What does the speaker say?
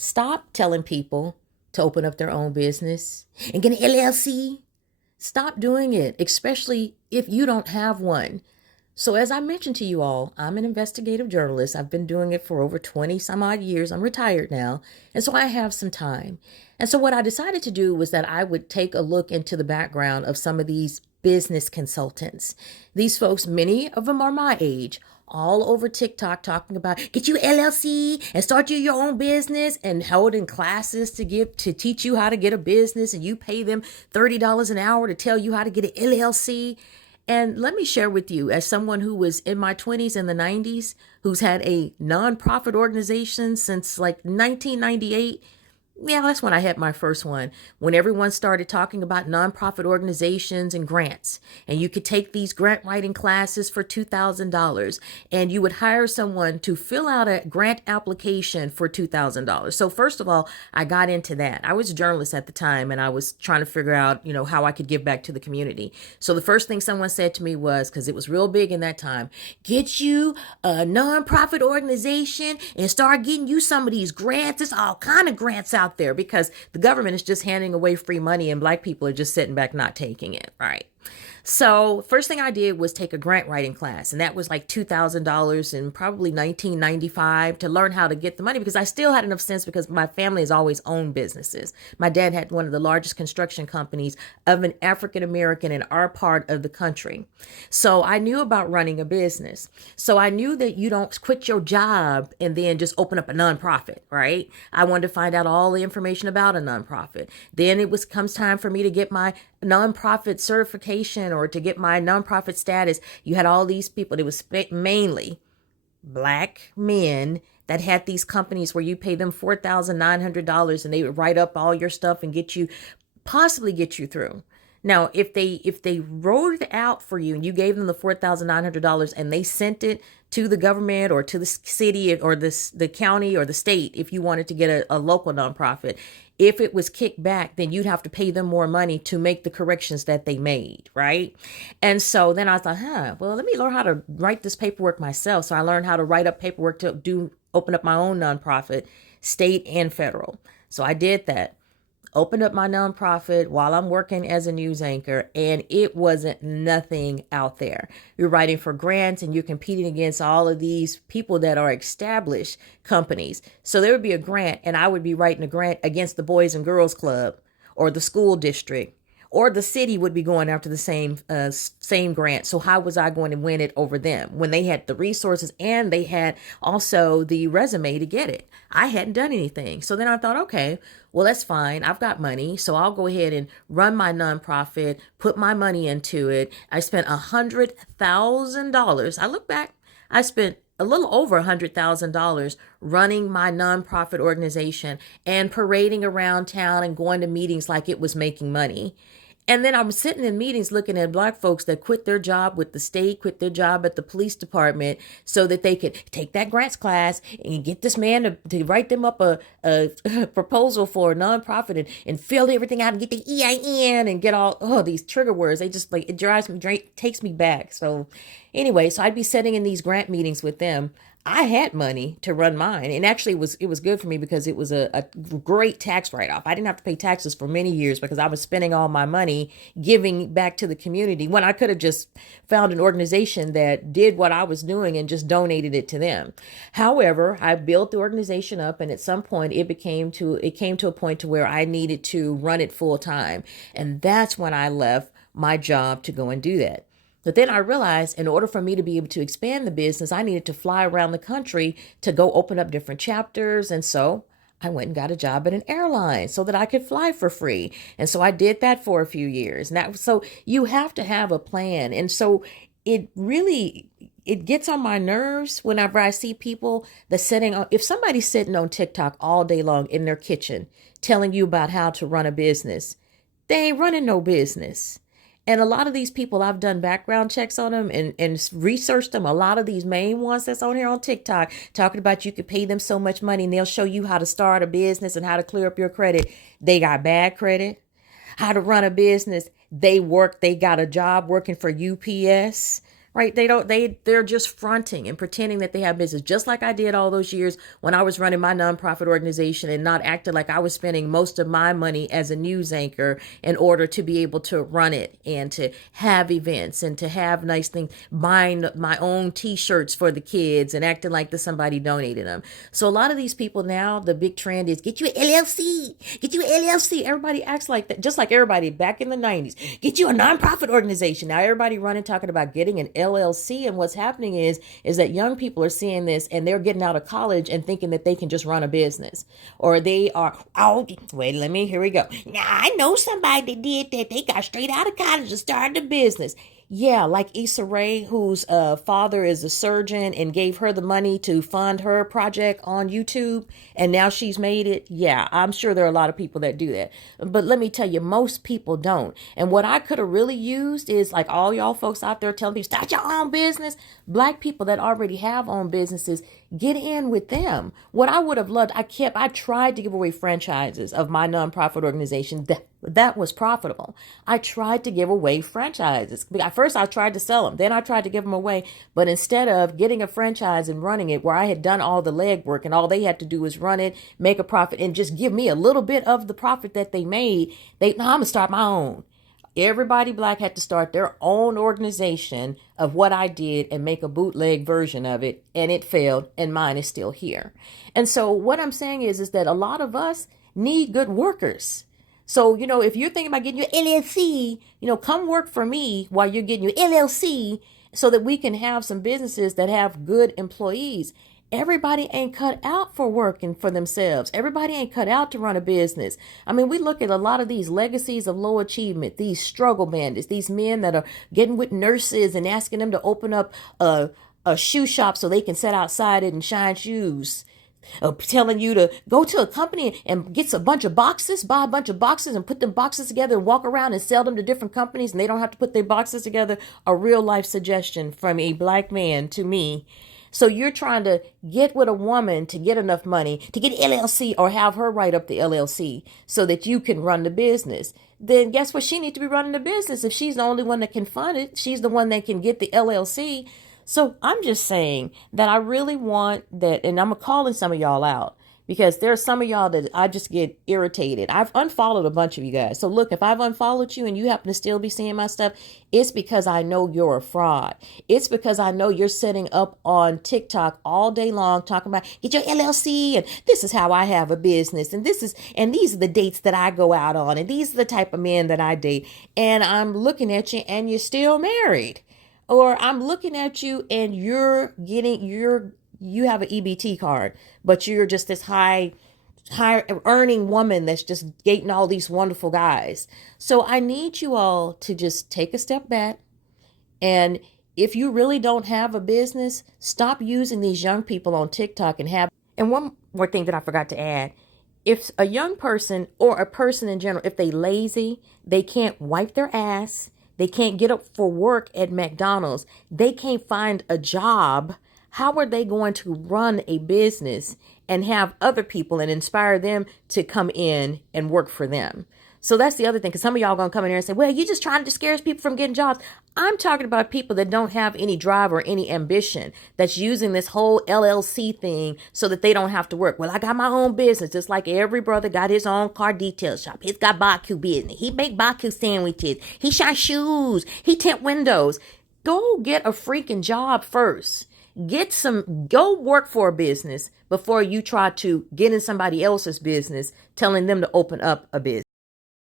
Stop telling people to open up their own business and get an LLC. Stop doing it, especially if you don't have one. So, as I mentioned to you all, I'm an investigative journalist. I've been doing it for over 20 some odd years. I'm retired now. And so I have some time. And so, what I decided to do was that I would take a look into the background of some of these business consultants. These folks, many of them are my age, all over TikTok talking about get you LLC and start you your own business and holding classes to teach you how to get a business, and you pay them $30 an hour to tell you how to get an LLC. And let me share with you, as someone who was in my 20s and the 90s, who's had a nonprofit organization since like 1998. Yeah, that's when I had my first one, when everyone started talking about nonprofit organizations and grants. And you could take these grant writing classes for $2,000, and you would hire someone to fill out a grant application for $2,000. So first of all, I got into that. I was a journalist at the time, and I was trying to figure out, how I could give back to the community. So the first thing someone said to me was, because it was real big in that time, get you a nonprofit organization and start getting you some of these grants. There's all kind of grants out there, because the government is just handing away free money and black people are just sitting back not taking it, right? So first thing I did was take a grant writing class, and that was like $2,000 in probably 1995 to learn how to get the money, because I still had enough sense, because my family has always owned businesses. My dad had one of the largest construction companies of an African American in our part of the country. So I knew about running a business. So I knew that you don't quit your job and then just open up a nonprofit, right? I wanted to find out all the information about a nonprofit. Then comes time for me to get my nonprofit certification or to get my nonprofit status. You had all these people. It was mainly black men that had these companies where you pay them $4,900 and they would write up all your stuff and possibly get you through. Now, if they wrote it out for you and you gave them the $4,900 and they sent it to the government or to the city or the county or the state, if you wanted to get a local nonprofit, if it was kicked back, then you'd have to pay them more money to make the corrections that they made, right? And so then I thought, well, let me learn how to write this paperwork myself. So I learned how to write up paperwork to open up my own nonprofit, state and federal. So I did that. Opened up my nonprofit while I'm working as a news anchor, and it wasn't nothing out there. You're writing for grants and you're competing against all of these people that are established companies. So there would be a grant and I would be writing a grant against the Boys and Girls Club or the school district, or the city would be going after the same grant. So how was I going to win it over them when they had the resources and they had also the resume to get it? I hadn't done anything. So then I thought, okay, well, that's fine. I've got money. So I'll go ahead and run my nonprofit, put my money into it. I spent $100,000. I look back, I spent a little over $100,000 running my nonprofit organization and parading around town and going to meetings like it was making money. And then I'm sitting in meetings looking at black folks that quit their job with the state, quit their job at the police department so that they could take that grants class and get this man to write them up a proposal for a nonprofit and fill everything out and get the EIN and get all these trigger words. They just it takes me back. So anyway, so I'd be sitting in these grant meetings with them. I had money to run mine, and actually it was good for me because it was a great tax write-off. I didn't have to pay taxes for many years because I was spending all my money giving back to the community when I could have just found an organization that did what I was doing and just donated it to them. However, I built the organization up, and at some point it came to a point to where I needed to run it full time, and that's when I left my job to go and do that. But then I realized in order for me to be able to expand the business, I needed to fly around the country to go open up different chapters. And so I went and got a job at an airline so that I could fly for free. And so I did that for a few years. So you have to have a plan. And so it gets on my nerves whenever I see people if somebody's sitting on TikTok all day long in their kitchen telling you about how to run a business, they ain't running no business. And a lot of these people, I've done background checks on them and researched them. A lot of these main ones that's on here on TikTok talking about you could pay them so much money and they'll show you how to start a business and how to clear up your credit. They got bad credit. How to run a business. They got a job working for UPS, right? They're just fronting and pretending that they have business, just like I did all those years when I was running my nonprofit organization and not acting like I was spending most of my money as a news anchor in order to be able to run it and to have events and to have nice things, buying my own t-shirts for the kids and acting like somebody donated them. So a lot of these people now, the big trend is get you an LLC, get you an LLC. Everybody acts like that, just like everybody back in the 90s. Get you a nonprofit organization. Now everybody running talking about getting an LLC, and what's happening is that young people are seeing this and they're getting out of college and thinking that they can just run a business, or they are, oh wait, here we go. Now I know somebody that did that. They got straight out of college and started a business. Yeah, like Issa Rae, whose father is a surgeon and gave her the money to fund her project on YouTube, and now she's made it. Yeah, I'm sure there are a lot of people that do that. But let me tell you, most people don't. And what I could have really used is like all y'all folks out there telling people, start your own business. Black people that already have own businesses, get in with them. What I would have loved, I tried to give away franchises of my nonprofit organization that was profitable. I tried to give away franchises. At first I tried to sell them, then I tried to give them away. But instead of getting a franchise and running it where I had done all the legwork and all they had to do was run it, make a profit, and just give me a little bit of the profit that they made, I'm going to start my own. Everybody black had to start their own organization of what I did and make a bootleg version of it, and it failed, and mine is still here. And so what I'm saying is that a lot of us need good workers. So, if you're thinking about getting your LLC, come work for me while you're getting your LLC so that we can have some businesses that have good employees. Everybody ain't cut out for working for themselves. Everybody ain't cut out to run a business. I mean, we look at a lot of these legacies of low achievement, these struggle bandits, these men that are getting with nurses and asking them to open up a shoe shop so they can sit outside it and shine shoes. Telling you to go to a company and get a bunch of boxes, buy a bunch of boxes and put them boxes together and walk around and sell them to different companies, and they don't have to put their boxes together. A real life suggestion from a black man to me. So you're trying to get with a woman to get enough money to get LLC or have her write up the LLC so that you can run the business. Then guess what? She needs to be running the business. If she's the only one that can fund it, she's the one that can get the LLC. So I'm just saying that I really want that, and I'm calling some of y'all out because there are some of y'all that I just get irritated. I've unfollowed a bunch of you guys. So look, if I've unfollowed you and you happen to still be seeing my stuff, it's because I know you're a fraud. It's because I know you're setting up on TikTok all day long talking about get your LLC and this is how I have a business and these are the dates that I go out on and these are the type of men that I date. And I'm looking at you and you're still married. Or I'm looking at you and you have an EBT card, but you're just this high earning woman that's just dating all these wonderful guys. So I need you all to just take a step back. And if you really don't have a business, stop using these young people on TikTok and one more thing that I forgot to add. If a young person or a person in general, if they lazy, they can't wipe their ass, they can't get up for work at McDonald's, they can't find a job, how are they going to run a business and have other people and inspire them to come in and work for them? So that's the other thing, because some of y'all going to come in here and say, well, you're just trying to scare people from getting jobs. I'm talking about people that don't have any drive or any ambition, that's using this whole LLC thing so that they don't have to work. Well, I got my own business, just like every brother got his own car detail shop. He's got barbecue business. He make barbecue sandwiches. He shine shoes. He tint windows. Go get a freaking job first. Go work for a business before you try to get in somebody else's business, telling them to open up a business.